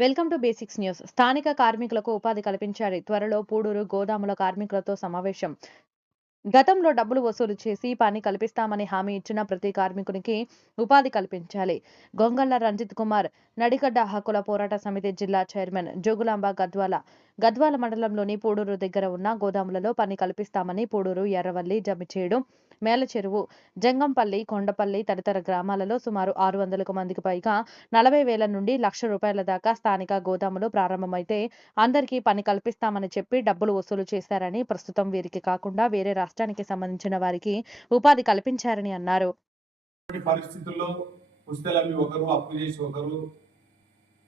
Welcome to basics news. స్థానిక కార్మికులకు ఉపాధి కల్పించాలి. త్వరలో పూడూరు గోదాముల కార్మికులతో సమావేశం. గతంలో డబ్బులు వసూలు చేసి పని కల్పిస్తామని హామీ ఇచ్చిన ప్రతి కార్మికునికి ఉపాధి కల్పించాలి. గొంగళ్ళ రంజిత్ కుమార్ నడిగడ్డ హక్కుల పోరాట సమితి జిల్లా చైర్మన్ జోగులాంబ గద్వాల గద్వాల మండలంలోని పూడూరు దగ్గర ఉన్న గోదాములలో పని కల్పిస్తామని పూడూరు ఎర్రవల్లి జమిచేడు మేలచెరువు జంగంపల్లి కొండపల్లి తదితర గ్రామాలలో సుమారు ఆరు వందలకు మందికి పైగా నలభై వేల నుండి లక్ష రూపాయల దాకా స్థానిక గోదాములు ప్రారంభమైతే అందరికీ పని కల్పిస్తామని చెప్పి డబ్బులు వసూలు చేశారని ప్రస్తుతం వీరికి కాకుండా వేరే రాష్ట్రానికి సంబంధించిన వారికి ఉపాధి కల్పించారని అన్నారు. పరిస్థితుల్లో పుస్తలమ్మి ఒకరు అప్పు చేసి ఒకరు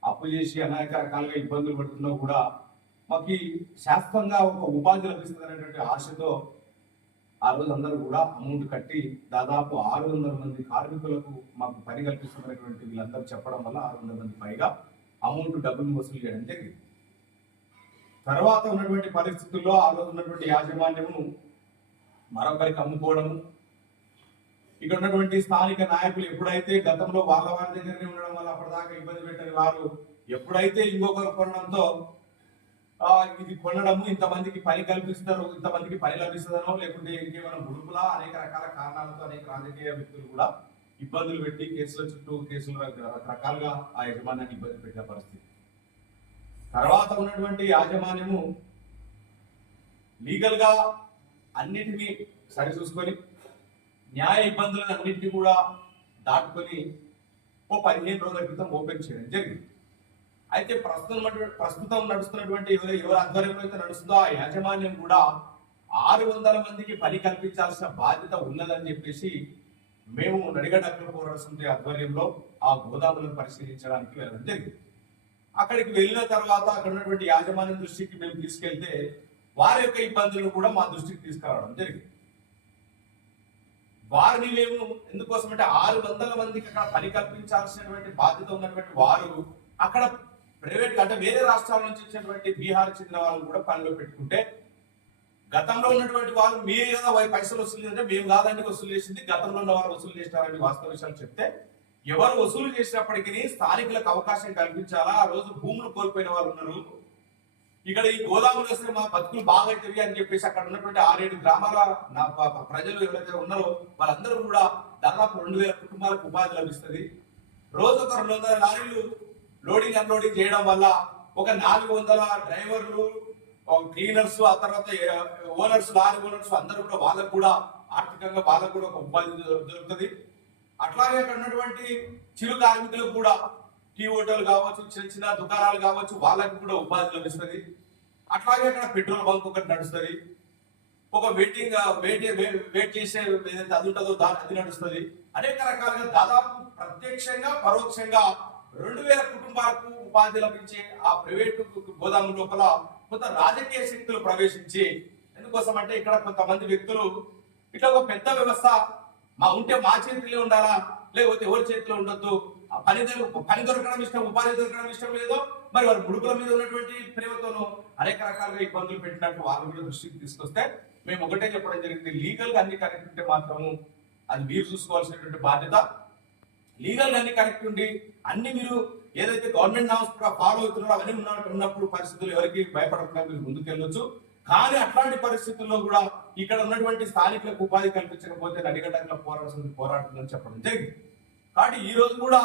అప్పు చేసి అనేక రకాలుగా ఇబ్బందులు పడుతున్నా కూడా మాకు శాశ్వతంగా ఒక ఉపాధి లభిస్తుంది అనేటువంటి ఆశతో ఆ రోజు అందరూ కూడా అమౌంట్ కట్టి దాదాపు ఆరు వందల మంది కార్మికులకు మాకు పని కల్పిస్తున్నటువంటి వీళ్ళందరూ చెప్పడం వల్ల ఆరు వందల మంది పైగా అమౌంట్ డబ్బులు వసూలు చేయడం జరిగింది. తర్వాత ఉన్నటువంటి పరిస్థితుల్లో ఆ రోజు ఉన్నటువంటి యాజమాన్యము మరొకరికి అమ్ముకోవడము. ఇక్కడ ఉన్నటువంటి స్థానిక నాయకులు ఎప్పుడైతే గతంలో వాళ్ళ వారి దగ్గరనే ఉండడం వల్ల అప్పటిదాకా ఇబ్బంది పెట్టని వారు ఎప్పుడైతే ఇంకొకరు కొనడంతో ఇది కొనడము ఇంతమందికి పని కల్పిస్తారు ఇంతమందికి పని లభిస్తుందనో లేకుంటే ఇంకేమైనా ముడుపులా అనేక రకాల కారణాలతో అనేక రాజకీయ వ్యక్తులు కూడా ఇబ్బందులు పెట్టి కేసుల చుట్టూ కేసులు రకరకాలుగా ఆ యజమాన్యాన్ని ఇబ్బంది పెట్టిన పరిస్థితి. తర్వాత ఉన్నటువంటి యాజమాన్యము లీగల్గా అన్నిటినీ సరిచూసుకొని న్యాయ ఇబ్బందులను అన్నింటినీ కూడా దాటుకొని ఓ పదిహేను రోజుల క్రితం ఓపెన్ చేయడం జరిగింది. అయితే ప్రస్తుతం ప్రస్తుతం నడుస్తున్నటువంటి ఎవరు ఎవరి ఆధ్వర్యంలో అయితే నడుస్తుందో ఆ యాజమాన్యం కూడా ఆరు వందల మందికి పని కల్పించాల్సిన బాధ్యత ఉన్నదని చెప్పేసి మేము నడిగడ్డ అఖిల ఆధ్వర్యంలో ఆ గోదాములను పరిశీలించడానికి వెళ్ళడం జరిగింది. అక్కడికి వెళ్ళిన తర్వాత అక్కడ ఉన్నటువంటి యాజమాన్యం దృష్టికి మేము తీసుకెళ్తే వారి యొక్క ఇబ్బందులను కూడా మా దృష్టికి తీసుకురావడం జరిగింది. వారిని మేము ఎందుకోసం అంటే ఆరు వందల మందికి అక్కడ పని కల్పించాల్సినటువంటి బాధ్యత ఉన్నటువంటి వారు అక్కడ ప్రైవేట్ అంటే వేరే రాష్ట్రాల నుంచి వచ్చినటువంటి బీహార్ చెందిన వాళ్ళు కూడా పనిలో పెట్టుకుంటే గతంలో ఉన్నటువంటి వారు మీరు కదా వై- పైసలు వసూలు అంటే మేము కాదండి వసూలు చేసింది. గతంలో ఉన్న వారు వసూలు చేసినారని వాస్తవ విషయాలు చెప్తే ఎవరు వసూలు చేసినప్పటికీ స్థానికులకు అవకాశం కల్పించాలా? ఆ రోజు భూములు కోల్పోయిన వాళ్ళు ఉన్నారు. ఇక్కడ ఈ గోదాములు వస్తే మా బతుకులు బాగైతవి అని చెప్పేసి అక్కడ ఉన్నటువంటి ఆరేడు గ్రామాల నా ప్రజలు ఎవరైతే ఉన్నారో వాళ్ళందరూ కూడా దాదాపు రెండు వేల కుటుంబాలకు ఉపాధి లభిస్తుంది. రోజు ఒక రెండు వందల లారీలు లోడింగ్ అన్లోడింగ్ చేయడం వల్ల ఒక నాలుగు వందల డ్రైవర్లు క్లీనర్స్ ఆ తర్వాత ఓనర్స్ లారీ ఓనర్స్ అందరూ కూడా వాళ్ళకు కూడా ఆర్థికంగా వాళ్ళకు కూడా ఒక ఉపాధి దొరుకుతుంది. అట్లాగే అక్కడ ఉన్నటువంటి చిరు కార్మికులకు కూడా టీ హోటల్ కావచ్చు చిన్న చిన్న దుకాణాలు కావచ్చు వాళ్ళకి కూడా ఉపాధి లభిస్తుంది. అట్లాగే అక్కడ పెట్రోల్ బంక్ ఒకటి నడుస్తుంది. ఒక వెయిటింగ్ వెయిట్ వెయిట్ చేసే ఏదైతే అది ఉంటుందో దాని అది నడుస్తుంది. అనేక రకాలుగా దాదాపు ప్రత్యక్షంగా పరోక్షంగా రెండు వేల కుటుంబాలకు ఉపాధి లభించే ఆ ప్రైవేటు గోదాము లోపల కొంత రాజకీయ శక్తులు ప్రవేశించి ఎందుకోసం అంటే ఇక్కడ కొంతమంది వ్యక్తులు ఇట్లా ఒక పెద్ద వ్యవస్థ మా ఉంటే మా చేతిలో ఉండాలా లేకపోతే ఎవరి చేతిలో ఉండొద్దు? ఆ పని పని దొరకడం ఇష్టం ఉపాధి దొరకడం ఇష్టం లేదో మరి వారి ముడుపుల మీద ఉన్నటువంటి ప్రేమతోనూ అనేక రకాలుగా ఇబ్బందులు పెట్టినట్టు వారు కూడా దృష్టికి తీసుకొస్తే మేము ఒకటే చెప్పడం జరిగింది. లీగల్గా అన్ని కరెక్ట్ ఉంటే మాత్రము అది మీరు చూసుకోవాల్సినటువంటి బాధ్యత. లీగల్ అన్ని కరెక్ట్ ఉండి అన్ని మీరు ఏదైతే గవర్నమెంట్ నామ్స్ ఫాలో అవుతున్నారో అవన్నీ ఉన్నప్పుడు పరిస్థితులు ఎవరికి భయపడకుండా మీరు ముందుకెళ్ళొచ్చు. కానీ అట్లాంటి పరిస్థితుల్లో కూడా ఇక్కడ ఉన్నటువంటి స్థానికులకు ఉపాధి కల్పించకపోతే నడిగడ్డలో పోరాడుతుంది పోరాడుతుందని చెప్పడం జరిగింది. కాబట్టి ఈ రోజు కూడా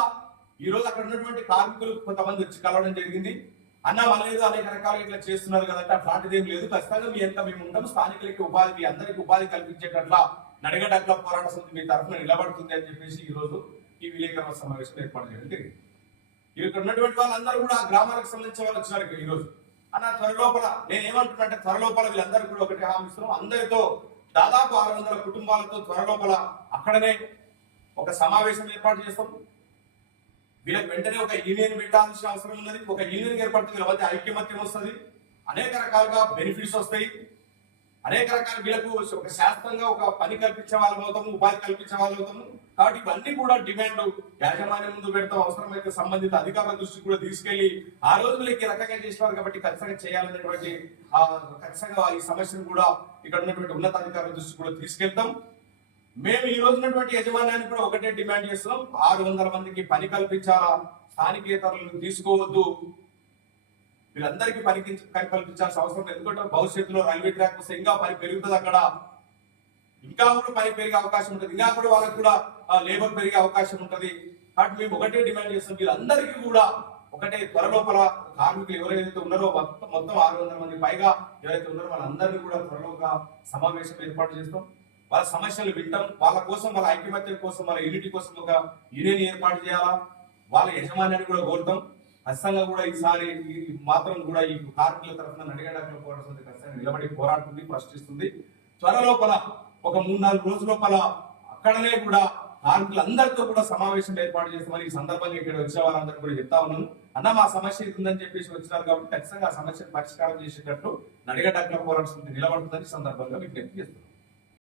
ఈ రోజు అక్కడ ఉన్నటువంటి కార్మికులు కొంతమంది వచ్చి కలవడం జరిగింది. అన్న మనలేదు అనేక రకాలుగా ఇట్లా చేస్తున్నారు కదంటే అట్లాంటిది ఏం లేదు. ఖచ్చితంగా మీ ఎంత మేము ఉంటాం స్థానికులకి ఉపాధి మీ అందరికి ఉపాధి కల్పించేటట్లా నడిగడ్డల పోరాట మీ తరఫున నిలబడుతుంది అని చెప్పేసి ఈ రోజు ఈ విలేకరుల సమావేశం ఏర్పాటు చేయడం జరిగింది. ఇక్కడ ఉన్నటువంటి వాళ్ళందరూ కూడా ఆ గ్రామాలకు సంబంధించిన వాళ్ళు వచ్చినారు ఇక్కడ అన్న త్వరలోపల నేను ఏమంటున్నా అంటే వీళ్ళందరూ కూడా ఒకటి హామీస్తున్నాం అందరితో దాదాపు ఆరు వందల కుటుంబాలతో త్వరలోపల అక్కడనే ఒక సమావేశం ఏర్పాటు చేస్తాం. వీళ్ళకి వెంటనే ఒక యూనియన్ పెట్టాల్సిన అవసరం ఉన్నది. ఒక యూనియన్ ఏర్పడితే వీళ్ళ మధ్య ఐక్యమత్యం వస్తుంది. అనేక రకాలుగా బెనిఫిట్స్ వస్తాయి. అనేక రకాల వీళ్ళకు ఒక శాస్త్రంగా ఒక పని కల్పించే వాళ్ళు అవుతాము ఉపాధి కల్పించే వాళ్ళు అవుతాము. కాబట్టి ఇవన్నీ కూడా డిమాండ్ యాజమాన్యం ముందు పెడతాం. అవసరమైతే సంబంధిత అధికారుల దృష్టికి కూడా తీసుకెళ్ళి ఆ రోజుల్లో ఈ రకంగా చేసేవారు కాబట్టి ఖచ్చితంగా చేయాలనేటువంటి ఆ ఖచ్చితంగా ఈ సమస్యను కూడా ఇక్కడ ఉన్నటువంటి ఉన్నతాధికారుల దృష్టికి కూడా తీసుకెళ్తాం. మేము ఈ రోజు ఉన్నటువంటి యజమాన్యాన్ని కూడా ఒకటే డిమాండ్ చేస్తున్నాం. ఆరు వందల మందికి పని కల్పించాలా స్థానికేతరులను తీసుకోవద్దు వీళ్ళందరికీ పనికి పని కల్పించాల్సిన అవసరం ఎందుకంటే భవిష్యత్తులో రైల్వే ట్రాక్ వస్తే ఇంకా పని పెరుగుతుంది అక్కడ. ఇంకా కూడా పని పెరిగే అవకాశం ఉంటుంది. ఇంకా కూడా వాళ్ళకి కూడా లేబర్ పెరిగే అవకాశం ఉంటుంది. కాబట్టి మేము ఒకటే డిమాండ్ చేస్తాం. వీళ్ళందరికీ కూడా ఒకటే త్వరలోపల కార్మికులు ఎవరైతే ఉన్నారో మొత్తం మొత్తం ఆరు వందల మంది పైగా ఎవరైతే ఉన్నారో వాళ్ళందరినీ కూడా త్వరలోగా సమావేశం ఏర్పాటు చేస్తాం. వాళ్ళ సమస్యలు వింటాం. వాళ్ళ కోసం వాళ్ళ ఐక్యమత్యం కోసం వాళ్ళ యూనిటీ కోసం ఒక యూనియన్ ఏర్పాటు చేయాలా? వాళ్ళ యజమాన్యాన్ని కూడా కోరుతాం. ఖచ్చితంగా కూడా ఈసారి మాత్రం కూడా ఈ కార్మికుల తరఫున నడిగడాకుల పోరాటం ఖచ్చితంగా నిలబడి పోరాడుతుంది ప్రశ్నిస్తుంది. త్వరలోపల ఒక మూడు నాలుగు రోజుల లోపల అక్కడనే కూడా కార్మికులందరితో కూడా సమావేశం ఏర్పాటు చేస్తామని ఈ సందర్భంగా ఇక్కడ వచ్చే వాళ్ళందరూ కూడా చెప్తా ఉన్నాను అన్న మా సమస్య ఇది ఉందని చెప్పేసి వచ్చినారు కాబట్టి ఖచ్చితంగా ఆ సమస్యను పరిష్కారం చేసేటట్టు నడిగడ్డ పోరాటం నిలబడుతుందని సందర్భంగా విజ్ఞప్తి చేస్తున్నాం.